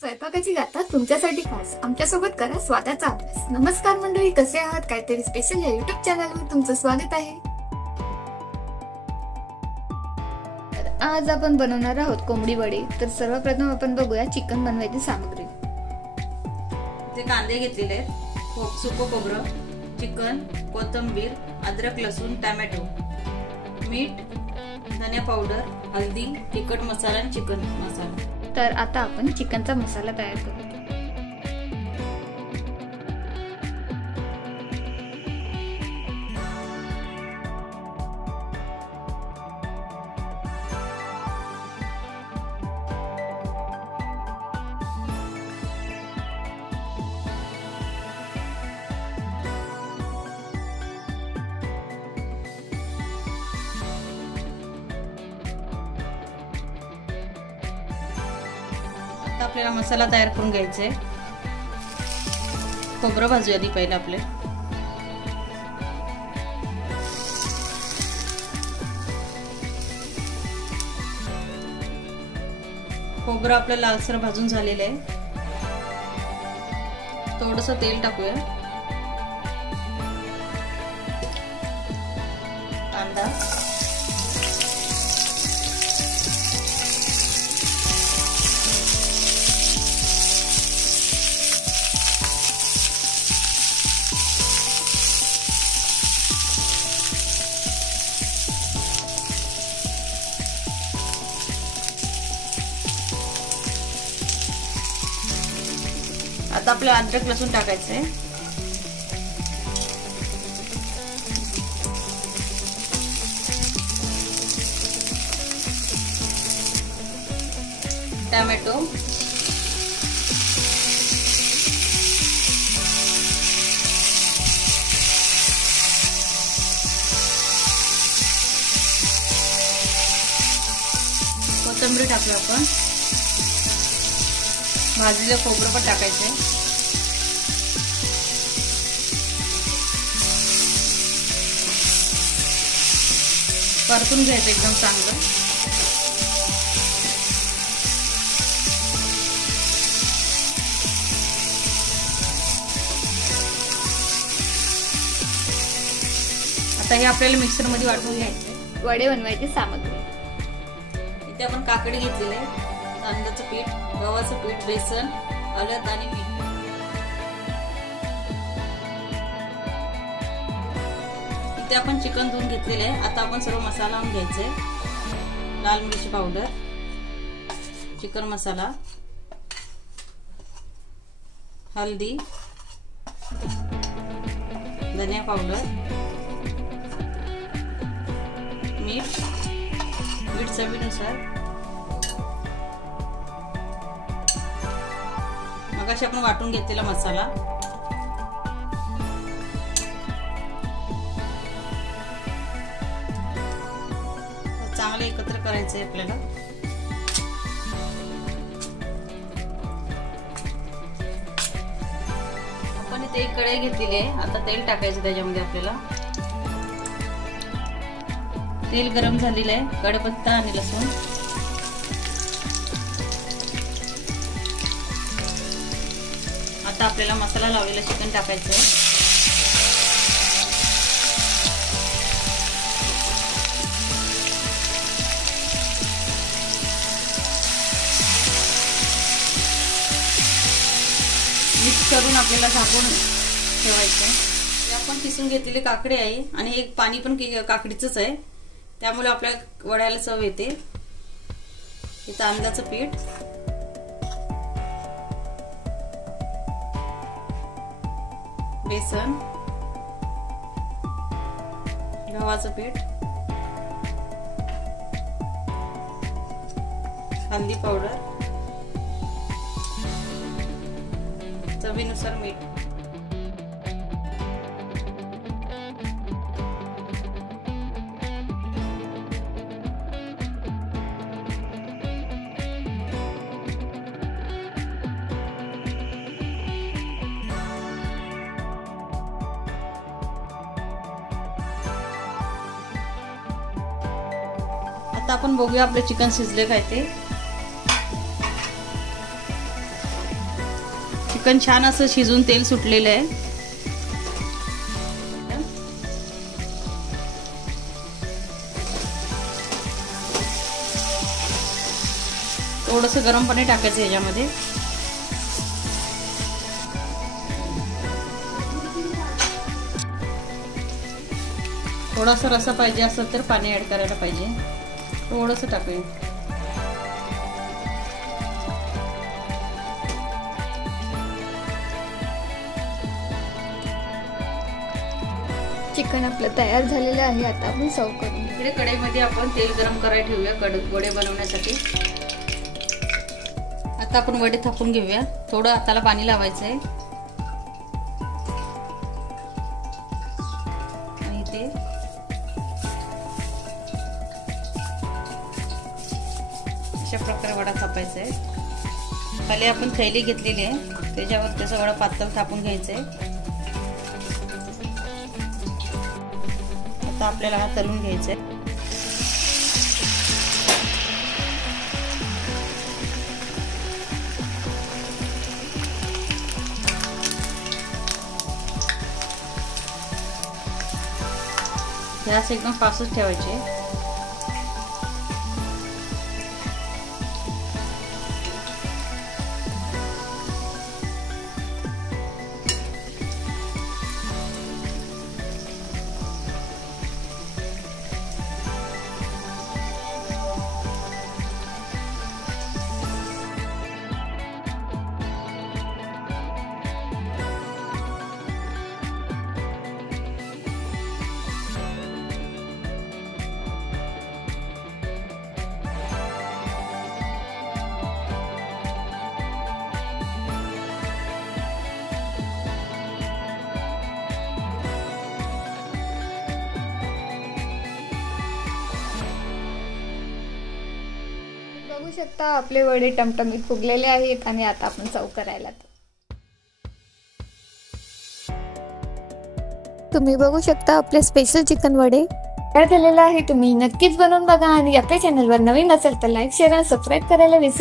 स्वयंपाकाची गाथा तुमच्यासाठी खास आमच्यासोबत करा स्वादाचा अभ्यास. नमस्कार मंडळी, कसे आहात? काहीतरी स्पेशल या युट्यूब चॅनलवर तुमचं स्वागत आहे. तर आज आपण बनवणार आहोत कोंबडी वडे. तर सर्वप्रथम आपण बघूया चिकन बनवायची सामग्री. इथे कांदे घेतलेले आहेत, सुकं खोबरं, चिकन, कोथिंबीर, अद्रक, लसूण, टोमॅटो, मीठ, धनिया पावडर, हळदी, तिखट मसाला आणि चिकन मसाला. तर आता आपण चिकनचा मसाला तयार करू. आपल्याला मसाला तयार करून घ्यायचा आहे. खोबरं भाजूया आधी पहिलं आपले. खोबरं आपलं लालसर भाजून झालेलं आहे. थोडंसं तेल टाकूया. कांदा, आता आपलं अद्रक लसूण टाकायचंय. टोमॅटो, कोथिंबीर टाकूया आपण. भाजलेलं खोबरं पण टाकायचंय. परतून घ्यायचं एकदम चांगलं. आता हे आपल्याला मिक्सर मध्ये वाटून घ्यायचंय. वडे बनवायची सामग्री. इथे आपण काकडी घेतलेली आहे, तांदळाचं पीठ, गव्हाचं पीठ, बेसन, हळद आणि मीठ. इथे आपण चिकन धुवून घेतलेले आहे. आता आपण सर्व मसाला लावून घ्यायचे. लाल मिरची पावडर, चिकन मसाला, हळदी, धनिया पावडर, मीठ चवीनुसार. मगाशी आपण वाटून घेतलेला मसाला. चांगले एकत्र करायचे आपल्याला. आपण इथे एक कढई घेतलेली आहे. आता तेल टाकायचं त्याच्यामध्ये. आपल्याला तेल गरम झालेलं आहे. कढीपत्ता आणि लसूण. आता आपल्याला मसाला लावलेला चिकन टाकायचं आहे. मिक्स करून आपल्याला झाकून ठेवायचं. हे आपण किसून घेतलेली काकडी आहे आणि हे पाणी पण काकडीचंच आहे, त्यामुळे आपल्या वड्याला चव येते. हे तांदळाचं पीठ, बेसन, गव्हाचं पीठ, हळदी पावडर, चवीनुसार मीठ. आता आपण बघूया आपले चिकन शिजले काय ते. चिकन छान असं शिजून तेल सुटलेलं आहे. थोडंसं गरम पाणी टाकायचं याच्यामध्ये. थोडासा रस्सा पाहिजे असेल तर पाणी ऍड करायला पाहिजे. थोडंसं टाकूया. चिकन आपलं तयार झालेलं आहे. आता आपण सर्व करून इकडे कढईमध्ये आपण तेल गरम करायला ठेवूया वडे बनवण्यासाठी. आता आपण वडे थापून घेऊया. थोडं हाताला पाणी लावायचं आहे आणि ते अशा प्रकारे वडा थापायचा आहे. खाली आपण थैली घेतलेली आहे त्याच्यावर त्याचा वडा पातळ थापून घ्यायचा आहे. आता आपल्याला हा तळून घ्यायचा आहे. गॅस एकदम फास्टच ठेवायचे. बघू शकता आपले वडे टमटमीत फुगलेले आहेत आणि आता आपण सर्व करायला. तुम्ही बघू शकता आपले स्पेशल चिकन वडे तयार झालेले आहे. तुम्ही नक्कीच बनवून बघा आणि आपल्या चॅनलवर नवीन असेल तर लाईक शेअर आणि सबस्क्राईब करायला विसरू